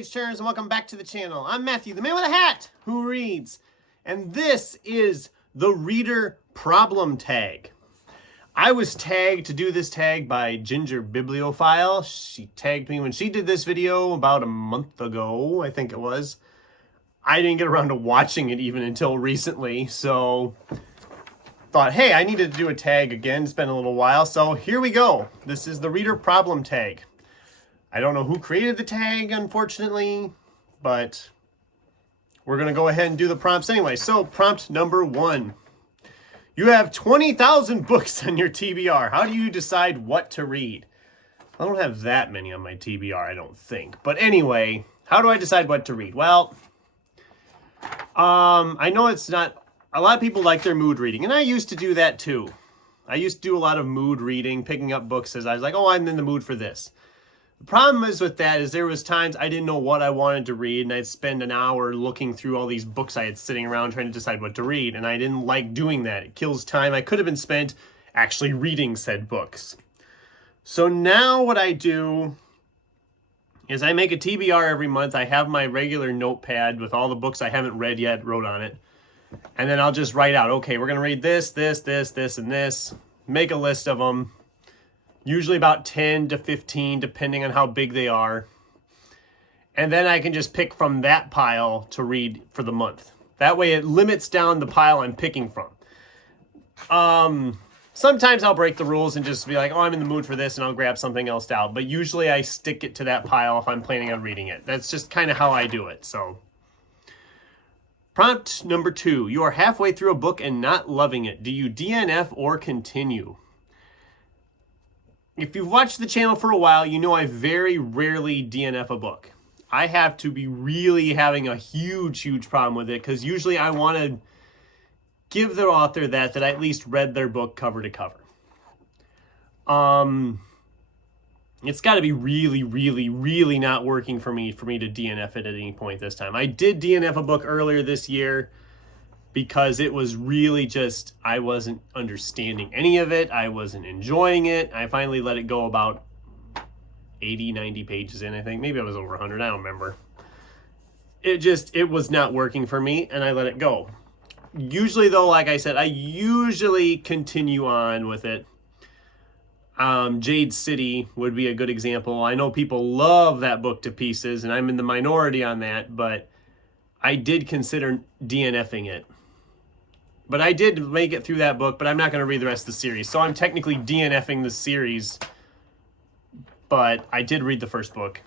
page turners, and welcome back to the channel. I'm Matthew, the man with a hat who reads, and this is the reader problem tag. I was tagged to do this tag by Ginger Bibliophile. She tagged me when she did this video about a month ago, I think it was. I didn't get around to watching it even until recently, so thought, hey, I needed to do a tag again. It's been a little while, so here we go. This is the reader problem tag. I don't know who created the tag, unfortunately, but we're going to go ahead and do the prompts anyway. So prompt number 1. You have 20,000 books on your TBR. How do you decide what to read? I don't have that many on my TBR, I don't think. But anyway, how do I decide what to read? Well, I know it's not, a lot of people like their mood reading, and I used to do that too. I used to do a lot of mood reading, picking up books as I was like, oh, I'm in the mood for this. The problem is with that is there was times I didn't know what I wanted to read, and I'd spend an hour looking through all these books I had sitting around trying to decide what to read, and I didn't like doing that. It kills time I could have been spent actually reading said books. So now what I do is I make a TBR every month. I have my regular notepad with all the books I haven't read yet, wrote on it. And then I'll just write out, okay, we're going to read this, this, this, this, and this. Make a list of them. Usually about 10 to 15, depending on how big they are. And then I can just pick from that pile to read for the month. That way it limits down the pile I'm picking from. Sometimes I'll break the rules and just be like, oh, I'm in the mood for this, and I'll grab something else out. But usually I stick it to that pile if I'm planning on reading it. That's just kind of how I do it. So, prompt number 2. You are halfway through a book and not loving it. Do you DNF or continue? If you've watched the channel for a while, you know I very rarely DNF a book. I have to be really having a huge problem with it, because usually I want to give the author that I at least read their book cover to cover. It's got to be really not working for me to DNF it at any point this time. I did DNF a book earlier this year because it was really just, I wasn't understanding any of it. I wasn't enjoying it. I finally let it go about 80, 90 pages in, I think. Maybe I was over 100, I don't remember. It was not working for me, and I let it go. Usually though, like I said, I usually continue on with it. Jade City would be a good example. I know people love that book to pieces, and I'm in the minority on that, but I did consider DNFing it. But I did make it through that book, but I'm not going to read the rest of the series. So I'm technically DNFing the series, but I did read the first book.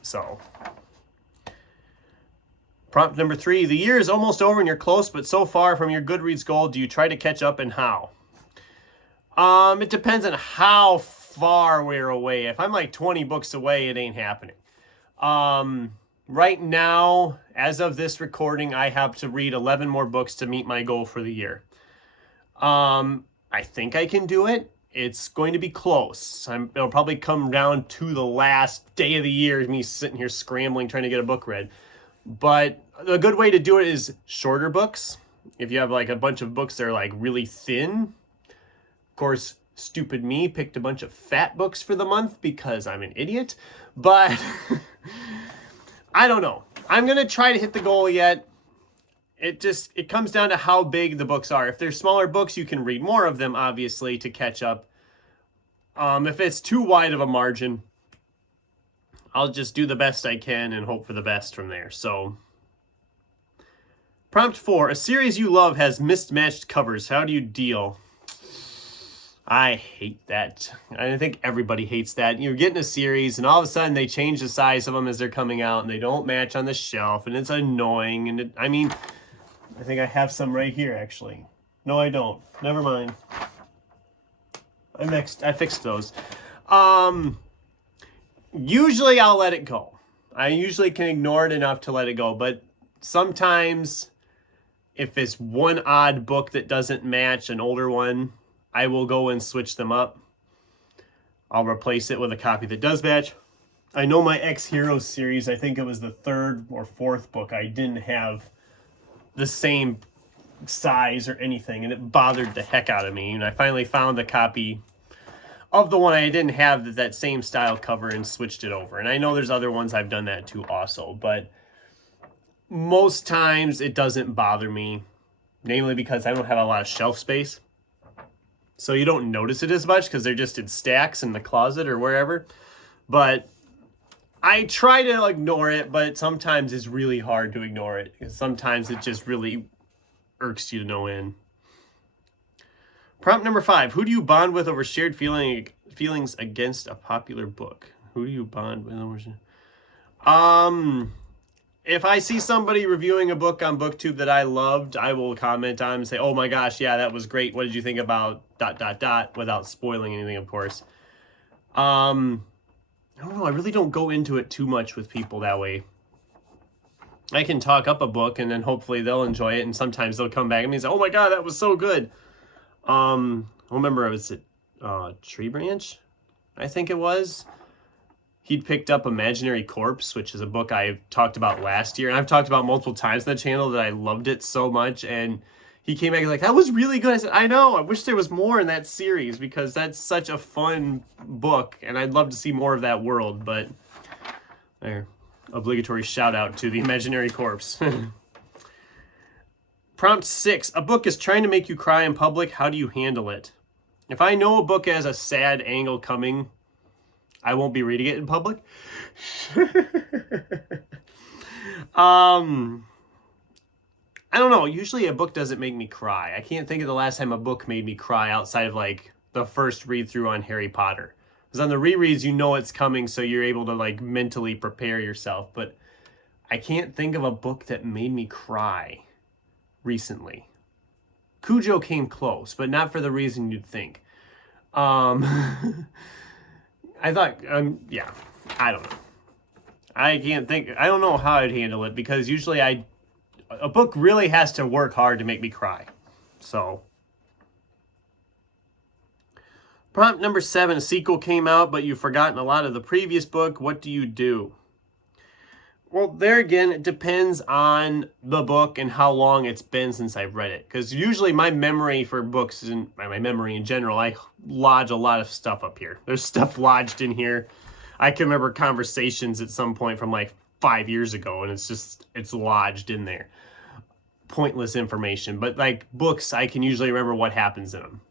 So, prompt number 3. The year is almost over and you're close, but so far from your Goodreads goal. Do you try to catch up, and how? It depends on how far we're away. If I'm like 20 books away, it ain't happening. Right now, as of this recording, I have to read 11 more books to meet my goal for the year. I think I can do it. It's going to be close. It'll probably come down to the last day of the year, me sitting here scrambling, trying to get a book read. But a good way to do it is shorter books. If you have like a bunch of books that are like really thin. Of course, stupid me picked a bunch of fat books for the month because I'm an idiot. But I don't know. I'm going to try to hit the goal yet. It comes down to how big the books are. If they're smaller books, you can read more of them, obviously, to catch up. If it's too wide of a margin, I'll just do the best I can and hope for the best from there. So, prompt 4. A series you love has mismatched covers. How do you deal? I hate that. I think everybody hates that. You're getting a series, and all of a sudden they change the size of them as they're coming out, and they don't match on the shelf, and it's annoying. And I mean, I think I have some right here, actually. No, I don't. Never mind. I fixed those. Usually I'll let it go. I usually can ignore it enough to let it go, but sometimes if it's one odd book that doesn't match an older one, I will go and switch them up. I'll replace it with a copy that does match. I know my X-Heroes series, I think it was the 3rd or 4th book, I didn't have the same size or anything, and it bothered the heck out of me. And I finally found the copy of the one I didn't have that same style cover and switched it over. And I know there's other ones I've done that too also, but most times it doesn't bother me, namely because I don't have a lot of shelf space. So you don't notice it as much because they're just in stacks in the closet or wherever. But I try to ignore it, but sometimes it's really hard to ignore it. Because sometimes it just really irks you to no end. Prompt number 5. Who do you bond with over shared feelings against a popular book? Who do you bond with over if I see somebody reviewing a book on BookTube that I loved, I will comment on and say, oh my gosh, yeah, that was great. What did you think about ... without spoiling anything, of course. I don't know. I really don't go into it too much with people that way. I can talk up a book and then hopefully they'll enjoy it. And sometimes they'll come back and say, oh my God, that was so good. I remember I was at Tree Branch, I think it was. He'd picked up Imaginary Corpse, which is a book I talked about last year. And I've talked about multiple times on the channel that I loved it so much. And he came back and like, that was really good. I said, I know. I wish there was more in that series because that's such a fun book. And I'd love to see more of that world. But there, obligatory shout out to the Imaginary Corpse. Prompt 6. A book is trying to make you cry in public. How do you handle it? If I know a book has a sad angle coming, I won't be reading it in public. I don't know. Usually a book doesn't make me cry. I can't think of the last time a book made me cry outside of like the first read through on Harry Potter. Because on the rereads, you know it's coming, so you're able to like mentally prepare yourself. But I can't think of a book that made me cry recently. Cujo came close, but not for the reason you'd think. I thought, yeah, I don't know. I can't think, I don't know how I'd handle it because usually a book really has to work hard to make me cry. So. Prompt number 7, a sequel came out, but you've forgotten a lot of the previous book. What do you do? Well, there again, it depends on the book and how long it's been since I've read it. Because usually my memory for books, and my memory in general, I lodge a lot of stuff up here. There's stuff lodged in here. I can remember conversations at some point from like 5 years ago, and it's lodged in there. Pointless information. But like books, I can usually remember what happens in them.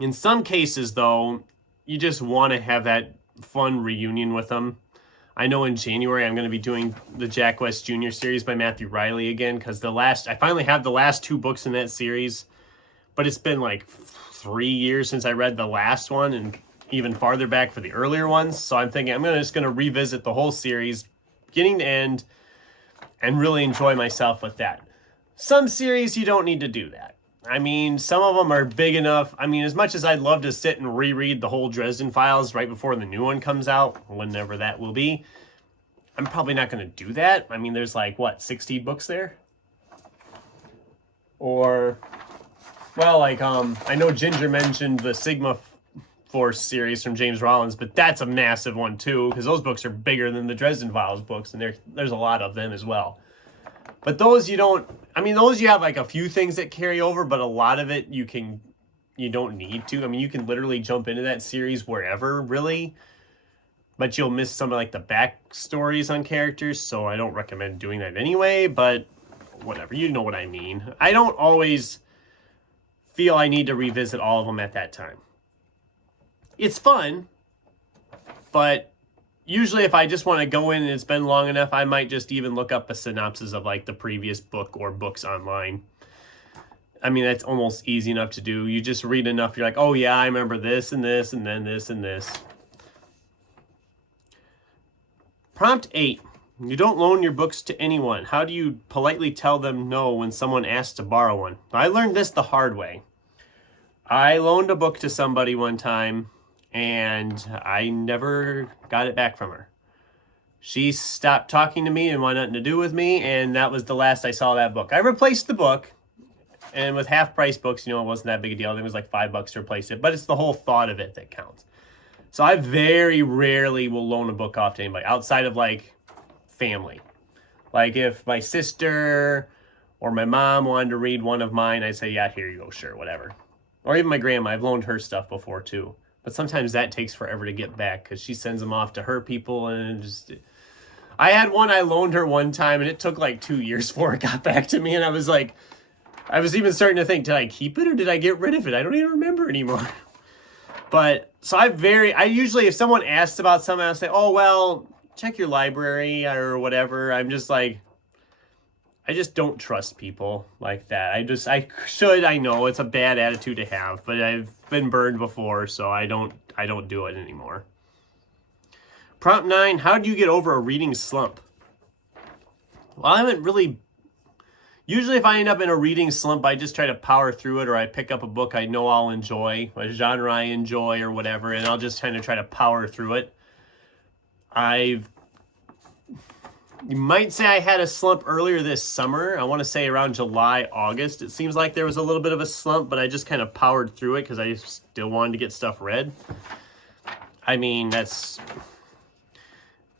In some cases, though, you just want to have that fun reunion with them. I know in January I'm going to be doing the Jack West Jr. series by Matthew Riley again because I finally have the last 2 books in that series, but it's been like 3 years since I read the last one and even farther back for the earlier ones. So I'm thinking I'm just going to revisit the whole series beginning to end and really enjoy myself with that. Some series you don't need to do that. I mean, some of them are big enough. I mean, as much as I'd love to sit and reread the whole Dresden Files right before the new one comes out, whenever that will be, I'm probably not going to do that. I mean, there's like, what, 60 books there? Or, well, like, I know Ginger mentioned the Sigma Force series from James Rollins, but that's a massive one too, because those books are bigger than the Dresden Files books, and there's a lot of them as well. But those you don't, I mean, those you have like a few things that carry over, but a lot of it you don't need to. I mean, you can literally jump into that series wherever, really. But you'll miss some of like the backstories on characters, so I don't recommend doing that anyway, but whatever, you know what I mean. I don't always feel I need to revisit all of them at that time. It's fun, but usually if I just want to go in and it's been long enough, I might just even look up a synopsis of like the previous book or books online. I mean, that's almost easy enough to do. You just read enough, you're like, oh yeah, I remember this and this and then this and this. Prompt 8. You don't loan your books to anyone. How do you politely tell them no when someone asks to borrow one? I learned this the hard way. I loaned a book to somebody one time, and I never got it back from her. She stopped talking to me and wanted nothing to do with me, and that was the last I saw that book. I replaced the book, and with half-price books, it wasn't that big a deal. I think it was like $5 to replace it, but it's the whole thought of it that counts. So I very rarely will loan a book off to anybody outside of like family. Like if my sister or my mom wanted to read one of mine, I'd say, yeah, here you go, sure, whatever. Or even my grandma, I've loaned her stuff before too. But sometimes that takes forever to get back because she sends them off to her people and just... I had one I loaned her one time and it took like 2 years before it got back to me, and I was like, I was even starting to think, did I keep it or did I get rid of it? I don't even remember anymore. But so I usually, if someone asks about something, I'll say, oh, well, check your library or whatever. I'm just like, I just don't trust people like that. I know it's a bad attitude to have, but I've been burned before, so I don't do it anymore. Prompt 9, how do you get over a reading slump? Well, I haven't really... Usually if I end up in a reading slump, I just try to power through it, or I pick up a book I know I'll enjoy, a genre I enjoy or whatever, and I'll just kind of try to power through it. You might say I had a slump earlier this summer. I want to say around July, August. It seems like there was a little bit of a slump, but I just kind of powered through it because I still wanted to get stuff read. I mean,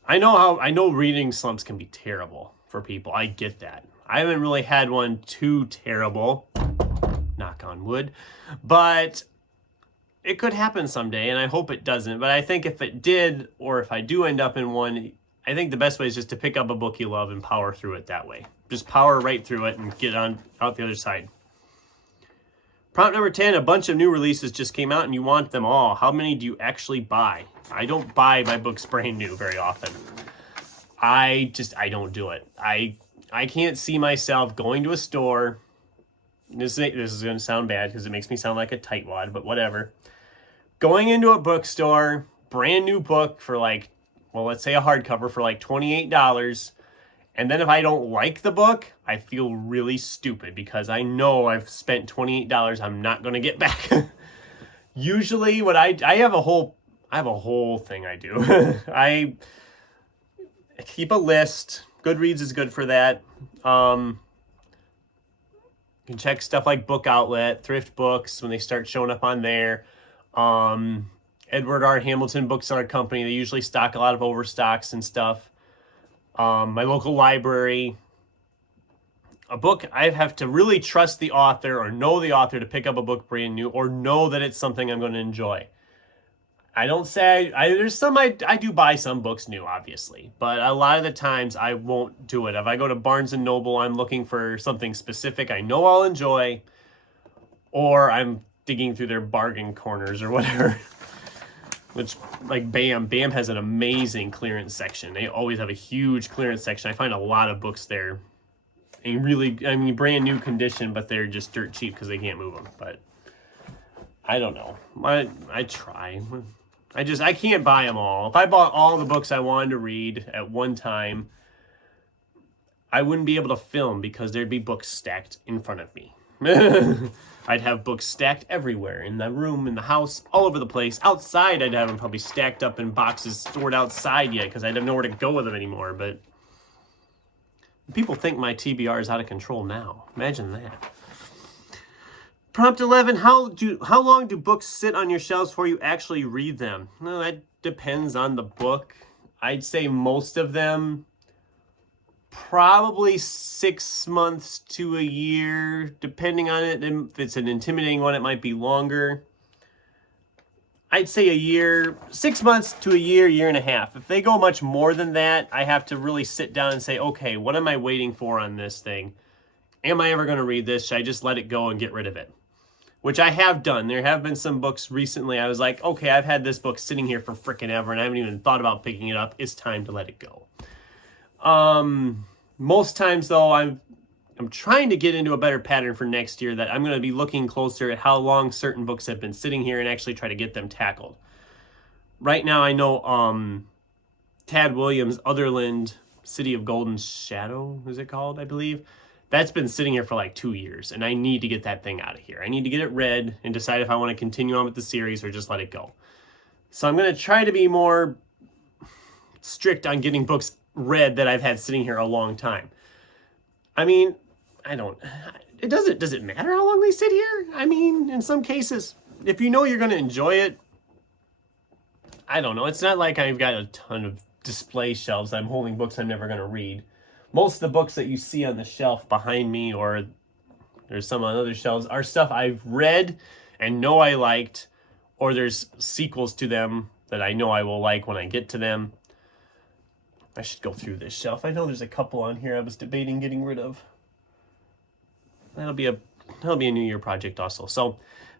I know reading slumps can be terrible for people. I get that. I haven't really had one too terrible, knock on wood, but it could happen someday, and I hope it doesn't. But I think if it did, or if I do end up in one, I think the best way is just to pick up a book you love and power through it that way. Just power right through it and get out the other side. Prompt number 10, a bunch of new releases just came out and you want them all. How many do you actually buy? I don't buy my books brand new very often. I don't do it. I can't see myself going to a store. This is going to sound bad because it makes me sound like a tightwad, but whatever. Going into a bookstore, brand new book for like, well, let's say a hardcover for like $28. And then if I don't like the book, I feel really stupid because I know I've spent $28 I'm not going to get back. Usually what I have a whole thing I do. I keep a list. Goodreads is good for that. You can check stuff like Book Outlet, Thrift Books when they start showing up on there. Edward R. Hamilton Bookseller Company, they usually stock a lot of overstocks and stuff. My local library. A book, I have to really trust the author or know the author to pick up a book brand new or know that it's something I'm going to enjoy. I don't say, there's some, I do buy some books new, obviously, but a lot of the times I won't do it. If I go to Barnes & Noble, I'm looking for something specific I know I'll enjoy, or I'm digging through their bargain corners or whatever. Which, like BAM has an amazing clearance section. They always have a huge clearance section. I find a lot of books there in really, brand new condition, but they're just dirt cheap because they can't move them. But I don't know. I try. I can't buy them all. If I bought all the books I wanted to read at one time, I wouldn't be able to film because there'd be books stacked in front of me. I'd have books stacked everywhere, in the room, in the house, all over the place. Outside, I'd have them probably stacked up in boxes stored outside yet because I don't know where to go with them anymore. But people think my TBR is out of control now. Imagine that. Prompt 11, how long do books sit on your shelves before you actually read them? Well, that depends on the book. I'd say most of them, probably 6 months to a year, depending on it. If it's an intimidating one, it might be longer. I'd say a year, 6 months to a year and a half. If they go much more than that, I have to really sit down and say, okay, what am I waiting for on this thing? Am I ever going to read this? Should I just let it go and get rid of it? Which I have done. There have been some books recently I was like, okay, I've had this book sitting here for frickin' ever and I haven't even thought about picking it up. It's time to let it go. Most times though, I'm trying to get into a better pattern for next year that I'm going to be looking closer at how long certain books have been sitting here and actually try to get them tackled. Right now I know Tad Williams' Otherland, City of Golden Shadow, is it called, I believe? That's been sitting here for like 2 years, and I need to get that thing out of here. I need to get it read and decide if I want to continue on with the series or just let it go. So I'm going to try to be more strict on getting books read that I've had sitting here a long time. I mean, does it matter how long they sit here? I mean, in some cases, if you know you're going to enjoy it, I don't know. It's not like I've got a ton of display shelves. I'm holding books I'm never going to read. Most of the books that you see on the shelf behind me or there's some on other shelves are stuff I've read and know I liked, or there's sequels to them that I know I will like when I get to them. I should go through this shelf. I know there's a couple on here I was debating getting rid of. That'll be a New Year project also. So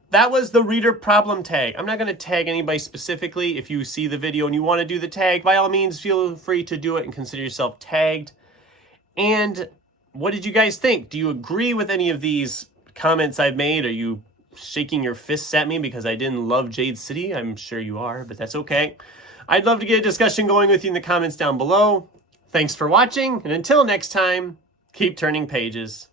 that was the reader problem tag. I'm not going to tag anybody specifically. If you see the video and you want to do the tag, by all means, feel free to do it and consider yourself tagged. And what did you guys think? Do you agree with any of these comments I've made? Are you shaking your fists at me because I didn't love Jade City? I'm sure you are, but that's okay. I'd love to get a discussion going with you in the comments down below. Thanks for watching, and until next time, keep turning pages.